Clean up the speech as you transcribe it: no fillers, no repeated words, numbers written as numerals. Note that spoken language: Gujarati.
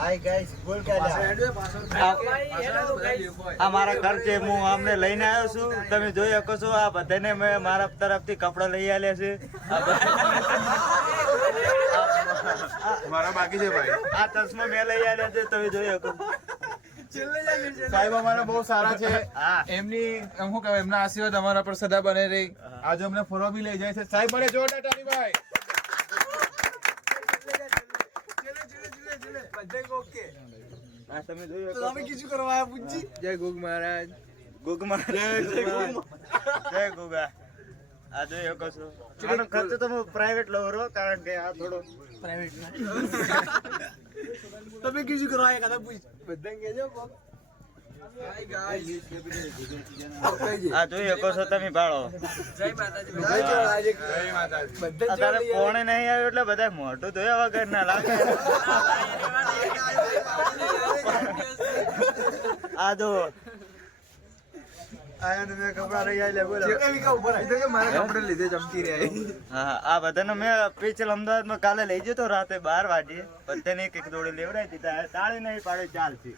હાય ગાઈસ બોલ આ મારા ઘર છે, હું આમને લઈને આવ્યો છું. તમે જોઈ શકો છો આ બધાને મેં મારા તરફથી કપડા લઈ આલ્યા છે. મારા બાકી છે ભાઈ. આ ચશ્મા મેં લઈ આલ્યા છે, તમે જોઈ શકો. સાહેબ અમારા બહુ સારા છે. હા. એમની શું કહેવાય, એમના આશીર્વાદ અમારા પર સદા બને રહી. આજે અમને ફરવા બી લઈ જાય છે. સાહેબ મને જોરદાર તાળી ભાઈ. આ તમે જોઈ શકો. તમે કીધું કરવા આયા પૂછી. જય ગોગ મહારાજ. ગુગ મહારાજ, જય ગુગા. આ જોઈ શકો છો. આનો ખર્ચો તો હું પ્રાઇવેટ લઉં રહો, કારણ કે આ થોડો પ્રાઇવેટ તમે કીધું કરવા આયા કદા પૂછ. બધાને કહેજો કોક. આ જોઈ શકો છો તમે ભાળો. જય માતાજી. જય માતાજી. અત્યારે ફોને નહીં આવ્યો એટલે બધા મોઢું ધોયા વગર ના લાગે. આ જો હા, આ બધાને મેં સ્પેશિયલ અમદાવાદમાં કાલે લઈ જતો રાતે 12 વાગે. બધાને એક એક જોડે લેવડાવી દીધા. તાળી નહીં પાડે ચાલશે.